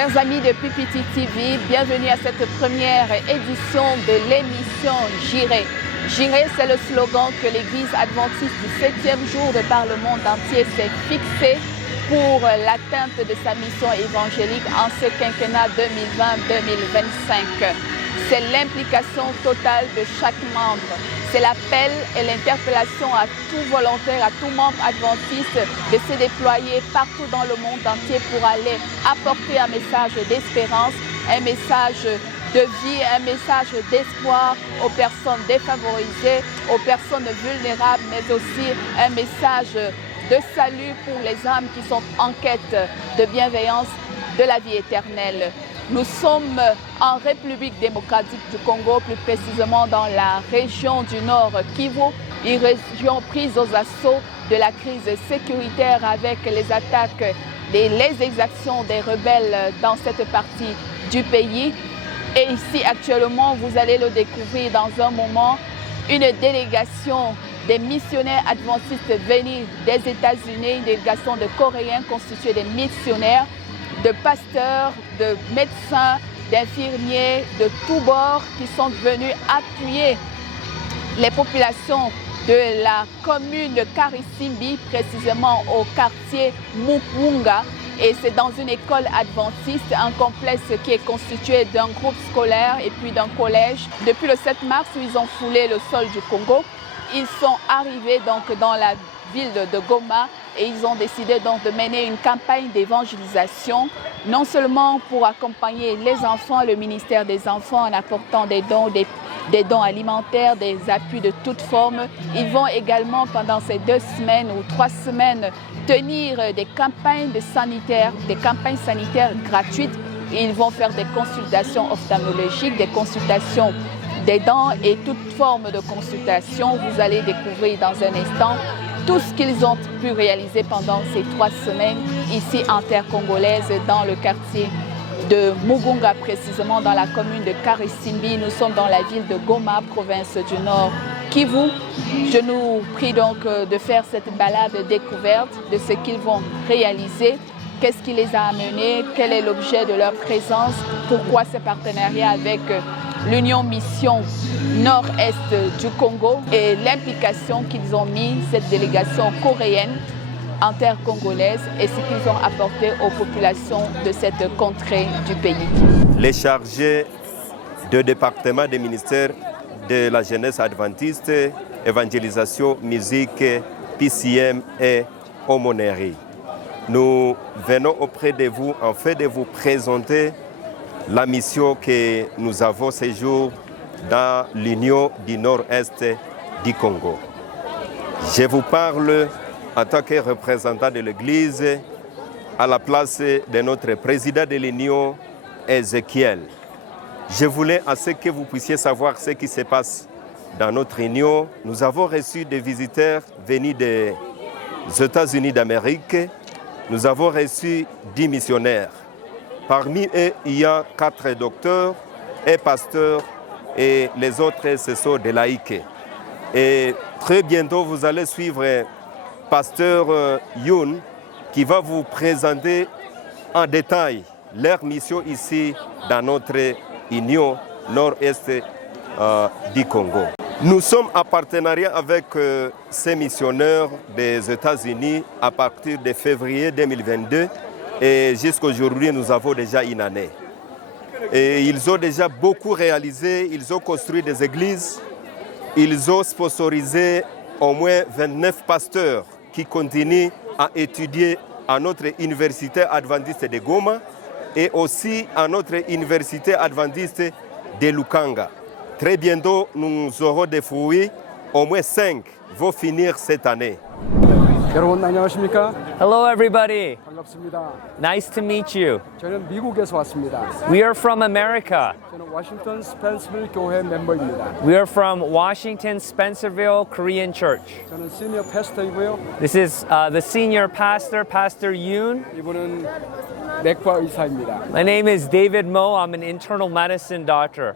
Chers amis de PPT TV, bienvenue à cette première édition de l'émission J'irai. J'irai, c'est le slogan que l'Église adventiste du 7e jour de par le monde entier s'est fixé pour l'atteinte de sa mission évangélique en ce quinquennat 2020-2025. C'est l'implication totale de chaque membre. C'est l'appel et l'interpellation à tout volontaire, à tout membre adventiste de se déployer partout dans le monde entier pour aller apporter un message d'espérance, un message de vie, un message d'espoir aux personnes défavorisées, aux personnes vulnérables, mais aussi un message de salut pour les âmes qui sont en quête de bienveillance, de la vie éternelle. Nous sommes en République démocratique du Congo, plus précisément dans la région du Nord Kivu, une région prise aux assauts de la crise sécuritaire avec les attaques, les exactions des rebelles dans cette partie du pays. Et ici, actuellement, vous allez le découvrir dans un moment, une délégation des missionnaires adventistes venus des États-Unis, une délégation de Coréens constituée de missionnaires, de pasteurs, de médecins, d'infirmiers, de tous bords qui sont venus appuyer les populations de la commune de Karisimbi, précisément au quartier Mukunga. Et c'est dans une école adventiste, un complexe qui est constitué d'un groupe scolaire et puis d'un collège. Depuis le 7 mars, où ils ont foulé le sol du Congo, ils sont arrivés donc dans la ville de Goma et ils ont décidé donc de mener une campagne d'évangélisation, non seulement pour accompagner les enfants, le ministère des enfants en apportant des dons alimentaires, des appuis de toute forme. Ils vont également pendant ces 2 semaines ou 3 semaines tenir des campagnes sanitaires gratuites. Ils vont faire des consultations ophtalmologiques, des consultations des dents et toute forme de consultation. Vous allez découvrir dans un instant tout ce qu'ils ont pu réaliser pendant ces 3 semaines ici en terre congolaise, dans le quartier de Mugunga, précisément dans la commune de Karisimbi. Nous sommes dans la ville de Goma, province du Nord Kivu. Je nous prie donc de faire cette balade découverte de ce qu'ils vont réaliser, qu'est-ce qui les a amenés, quel est l'objet de leur présence, pourquoi ce partenariat avec l'Union Mission Nord-Est du Congo et l'implication qu'ils ont mis, cette délégation coréenne en terre congolaise et ce qu'ils ont apporté aux populations de cette contrée du pays. Les chargés du département des ministères de la jeunesse adventiste, évangélisation, musique, PCM et aumônerie. Nous venons auprès de vous en fait de vous présenter la mission que nous avons ce jour dans l'Union du Nord-Est du Congo. Je vous parle en tant que représentant de l'Église à la place de notre président de l'Union, Ézéchiel. Je voulais à ce que vous puissiez savoir ce qui se passe dans notre union. Nous avons reçu des visiteurs venus des États-Unis d'Amérique. Nous avons reçu 10 missionnaires. Parmi eux, il y a 4 docteurs et pasteurs et les autres, ce sont des laïcs. Et très bientôt, vous allez suivre pasteur Youn qui va vous présenter en détail leur mission ici dans notre union nord-est du Congo. Nous sommes en partenariat avec ces missionnaires des États-Unis à partir de février 2022 et jusqu'à aujourd'hui nous avons déjà une année. Et ils ont déjà beaucoup réalisé, ils ont construit des églises, ils ont sponsorisé au moins 29 pasteurs qui continuent à étudier à notre université adventiste de Goma et aussi à notre université adventiste de Lukanga. Très bientôt, nous aurons des fruits, au moins 5 vont finir cette année. 여러분 안녕하십니까? Hello everybody. 반갑습니다. Nice to meet you. 저는 미국에서 왔습니다. We are from America. 저는 워싱턴 스펜서빌 교회 멤버입니다. We are from Washington, Spencerville, Korean Church. 저는 시니어 패스터이고요. This is the senior pastor, Pastor Yoon. 이분은 내과 의사입니다. My name is David Mo. I'm an internal medicine doctor.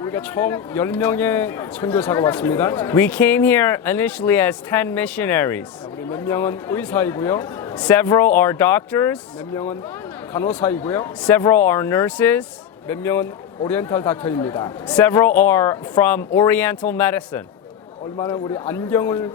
우리가 총 10명의 선교사가 왔습니다. We came here initially as 10 missionaries. 우리 몇 명은 의사이고요. Several are doctors, 몇 명은 간호사이고요. several are nurses, 몇 명은 오리엔탈 닥터입니다. several are from Oriental medicine. 얼마나 우리 안경을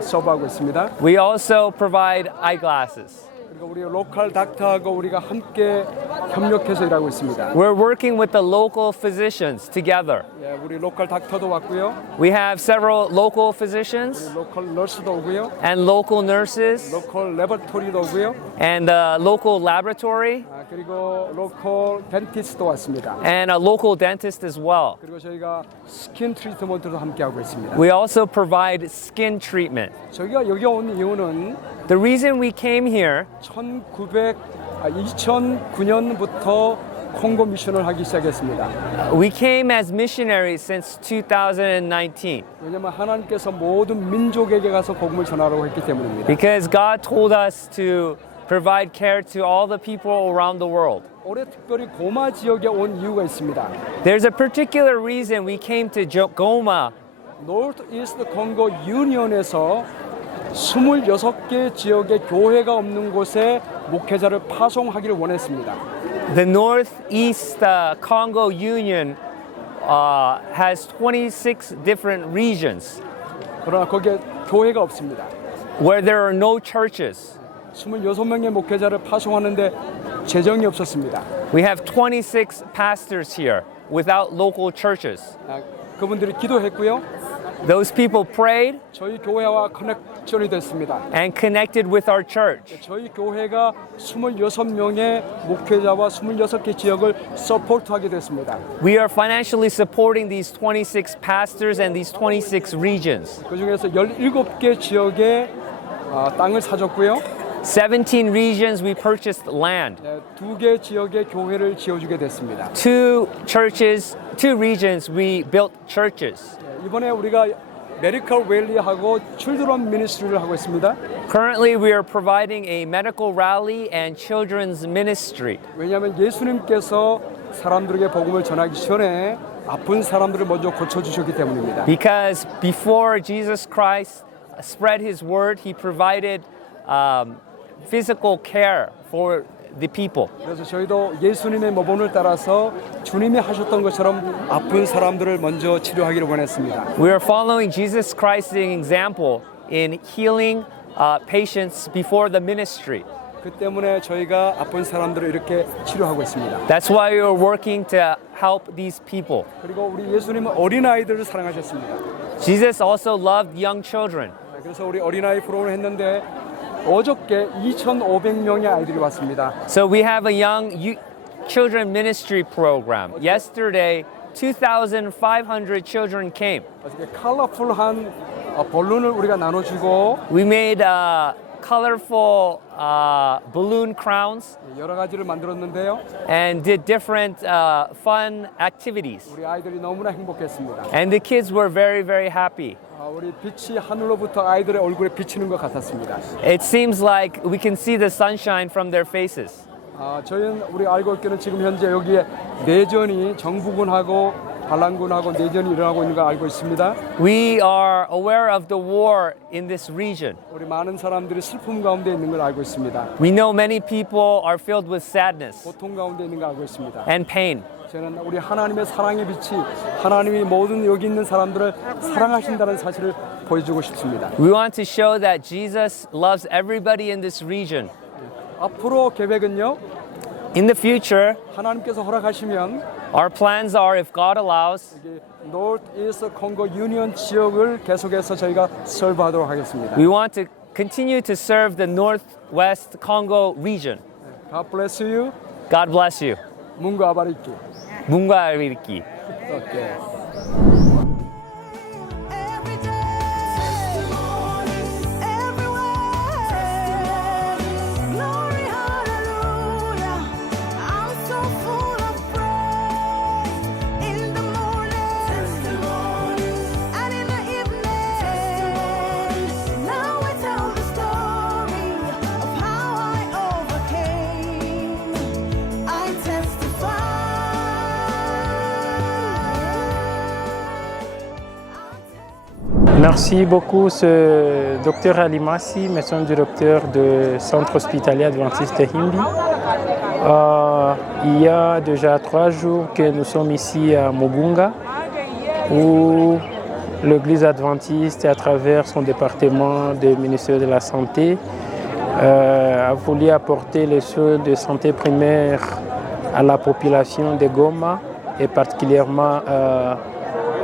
서브하고 있습니다. We also provide eyeglasses. 그리고 우리 로컬 닥터하고 우리가 함께 협력해서 일하고 있습니다. We're working with the local physicians together. 예, 우리 로컬 닥터도 왔고요. We have several local physicians 로컬 너스도 오고요. and local nurses 로컬 레버토리도 오고요. and a local laboratory 그리고 로컬 덴티스트도 왔습니다. and a local dentist as well. 그리고 저희가 스킨 트리트먼트도 함께 하고 있습니다. We also provide skin treatment. 저희가 여기 온 이유는 The reason we came here 2009년부터 콩고 미션을 하기 시작했습니다. We came as missionaries since 2019 왜냐하면 하나님께서 모든 민족에게 가서 복음을 전하라고 했기 때문입니다. because God told us to provide care to all the people around the world. 올해 특별히 고마 지역에 온 이유가 있습니다. There's a particular reason we came to Goma. 노르트 이스트 콩고 유니언에서 26개 지역의 교회가 없는 곳에 목회자를 파송하기를 원했습니다. The Northeast Congo Union has 26 different regions 그러나 거기에 교회가 없습니다. where there are no churches. 26명의 목회자를 파송하는데 재정이 없었습니다. We have 26 pastors here without local churches. 그분들이 기도했고요. Those people prayed 저희 교회와 커넥션이 됐습니다. and connected with our church. 저희 교회가 26명의 목회자와 26개 지역을 서포트하게 됐습니다. We are financially supporting these 26 pastors and these 26 regions. 그 중에서 17개 지역에 땅을 사줬고요. 17 regions we purchased land. 2개 지역에 교회를 지어주게 됐습니다. 2 churches, 2 regions we built churches. 이번에 우리가 메디컬 랠리하고 칠드런 미니스트리를 하고 있습니다. Currently we are providing a medical rally and children's ministry. 왜냐하면 예수님께서 사람들에게 복음을 전하기 전에 아픈 사람들을 먼저 고쳐주셨기 때문입니다. Because before Jesus Christ spread his word, he provided physical care for the people. 그래서 저희도 예수님의 모본을 따라서 주님이 하셨던 것처럼 아픈 사람들을 먼저 치료하기를 원했습니다. We are following Jesus Christ's example in healing patients before the ministry. 그 때문에 저희가 아픈 사람들을 이렇게 치료하고 있습니다. That's why we are working to help these people. 그리고 우리 예수님은 어린아이들을 사랑하셨습니다. Jesus also loved young children. 그래서 우리 어린아이 프로그램을 했는데 어저께 2,500명의 아이들이 왔습니다. So we have a young children ministry program. Yesterday, 2,500 children came. 어저께 컬러풀한 볼룬을 우리가 나눠주고 We made colorful balloon crowns 여러 가지를 만들었는데요. and did different fun activities. 우리 아이들이 너무나 행복했습니다. And the kids were very, very happy. 우리 빛이 하늘로부터 아이들의 얼굴에 비치는 것 같았습니다. It seems like we can see the sunshine from their faces. 저희는 우리 알고 있기는 지금 현재 여기에 내전이 정부군하고 반란군하고 내전이 일어나고 있는 걸 알고 있습니다. We are aware of the war in this region. 우리 많은 사람들이 슬픔 가운데 있는 걸 알고 있습니다. We know many people are filled with sadness 고통 가운데 있는 걸 알고 있습니다. and pain. 저는 우리 하나님의 사랑의 빛이 하나님이 모든 여기 있는 사람들을 사랑하신다는 사실을 보여주고 싶습니다. We want to show that Jesus loves everybody in this region. 앞으로 계획은요. In the future, 하나님께서 허락하시면 our plans are, if God allows, North East Congo Union 지역을 계속해서 저희가 서브하도록 하겠습니다. we want to continue to serve the Northwest Congo region. God bless you. God bless you. 문과 아바리키. 문과 알리키. 오케이. Merci beaucoup, ce Dr Alimassi, médecin directeur du centre hospitalier adventiste Himbi. Il y a déjà 3 jours que nous sommes ici à Mugunga, où l'Église adventiste, à travers son département du ministère de la Santé, a voulu apporter les soins de santé primaire à la population de Goma et particulièrement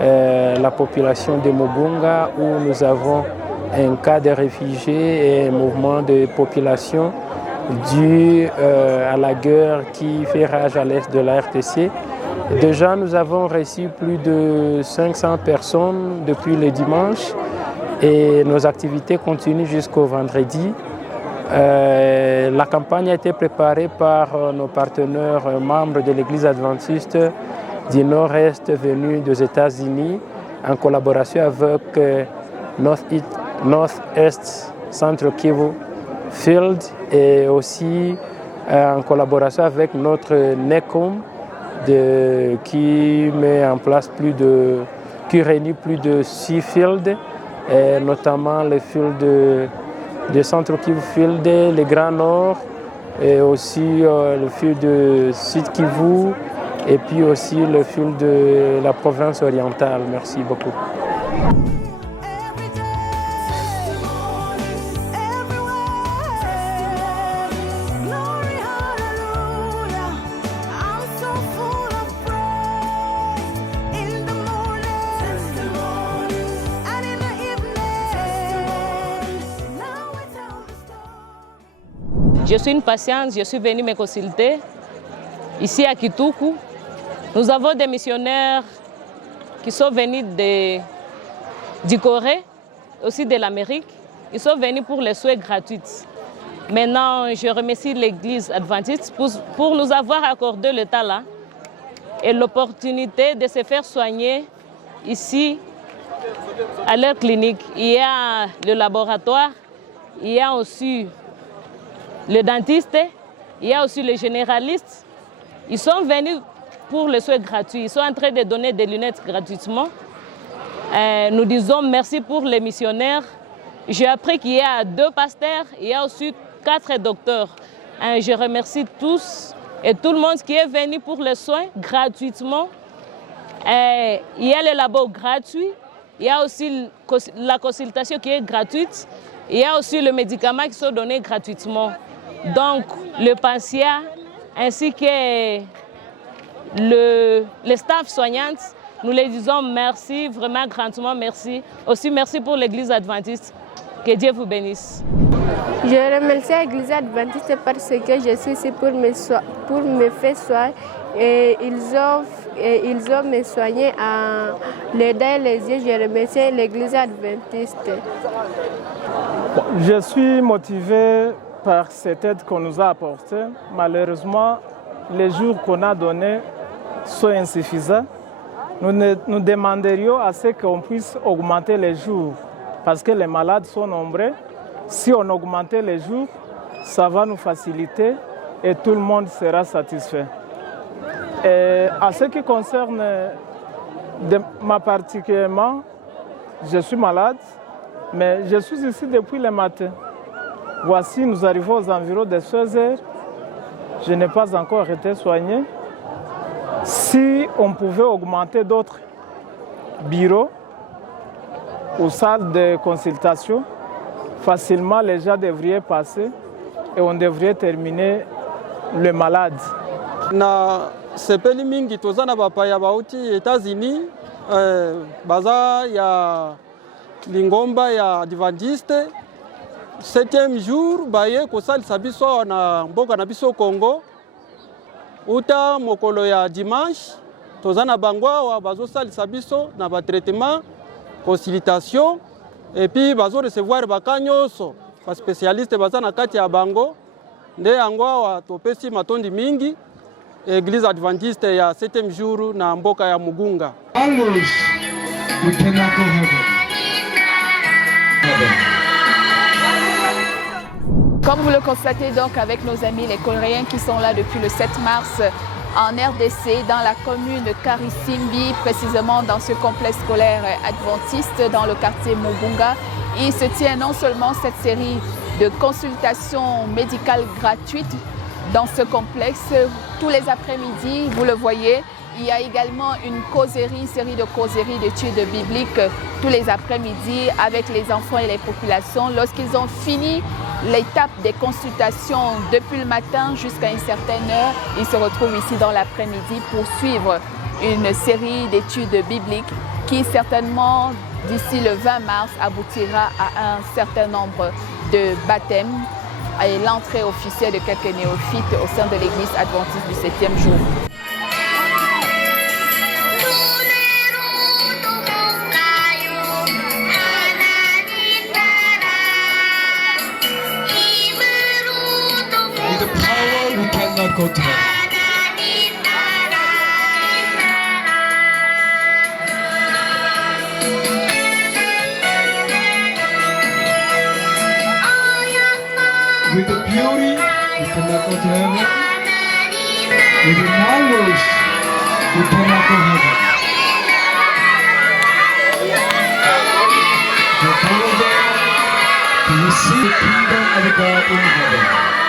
la population de Mugunga, où nous avons un cas de réfugiés et un mouvement de population dû à la guerre qui fait rage à l'est de la RDC. Déjà, nous avons reçu plus de 500 personnes depuis le dimanche et nos activités continuent jusqu'au vendredi. La campagne a été préparée par nos partenaires membres de l'Église adventiste du Nord-Est venus des États-Unis en collaboration avec North-Est Centre Kivu Field et aussi en collaboration avec notre NECOM qui met en place qui réunit plus de 6 fields, et notamment le field de Centre Kivu Field, le Grand Nord et aussi le field de Sud Kivu et puis aussi le fil de la province orientale. Merci beaucoup. Je suis une patiente, je suis venue me consulter ici à Kituku. Nous avons des missionnaires qui sont venus du Corée, aussi de l'Amérique. Ils sont venus pour les soins gratuits. Maintenant, je remercie l'Église adventiste pour nous avoir accordé le temps là et l'opportunité de se faire soigner ici à leur clinique. Il y a le laboratoire, il y a aussi le dentiste, il y a aussi le généraliste. Ils sont venus pour les soins gratuits. Ils sont en train de donner des lunettes gratuitement. Nous disons merci pour les missionnaires. J'ai appris qu'il y a 2 pasteurs, il y a aussi 4 docteurs. Je remercie tous et tout le monde qui est venu pour les soins gratuitement. Il y a le labo gratuit, il y a aussi la consultation qui est gratuite, il y a aussi le médicament qui sont donnés gratuitement. Donc le patient ainsi que les staff soignantes, nous les disons merci, vraiment grandement merci. Aussi merci pour l'Église adventiste. Que Dieu vous bénisse. Je remercie l'Église adventiste parce que je suis ici pour me faire soigner et ils ont me soigné en l'aidant les yeux. Je remercie l'Église adventiste. Je suis motivé par cette aide qu'on nous a apportée. Malheureusement, les jours qu'on a donnés sont insuffisants. Nous demanderions à ce qu'on puisse augmenter les jours parce que les malades sont nombreux. Si on augmentait les jours, ça va nous faciliter et tout le monde sera satisfait. Et à ce qui concerne moi particulièrement, je suis malade, mais je suis ici depuis le matin. Voici, nous arrivons aux environs de 16 heures. Je n'ai pas encore été soigné. Si on pouvait augmenter d'autres bureaux ou salles de consultation, facilement les gens devraient passer et on devrait terminer le malade. Na sepeli mingi tozana bapaya bauti États-Unis baza ya lingomba ya adventiste 7e jour baye kosalisa biso na mboka na biso Congo uta mokolo ya dimanche tozana bango awa bazosalisa biso na ba traitement consultation et puis bazo recevoir bakanyoso ba spécialiste baza na kati ya bango nde yango awa topesi matondi mingi Église adventiste ya 7e jour na mboka ya Mugunga. Comme vous le constatez donc avec nos amis les Coréens qui sont là depuis le 7 mars en RDC, dans la commune de Karisimbi, précisément dans ce complexe scolaire adventiste dans le quartier Mubunga. Il se tient non seulement cette série de consultations médicales gratuites dans ce complexe, tous les après-midi, vous le voyez, il y a également une série de causeries d'études bibliques tous les après-midi avec les enfants et les populations. Lorsqu'ils ont fini l'étape des consultations depuis le matin jusqu'à une certaine heure, ils se retrouvent ici dans l'après-midi pour suivre une série d'études bibliques qui certainement d'ici le 20 mars aboutira à un certain nombre de baptêmes et l'entrée officielle de quelques néophytes au sein de l'église adventiste du 7e jour. With the power we cannot go to heaven. With the beauty, we cannot go to heaven. With the knowledge, we cannot go to heaven. The power to receive the kingdom of God in heaven.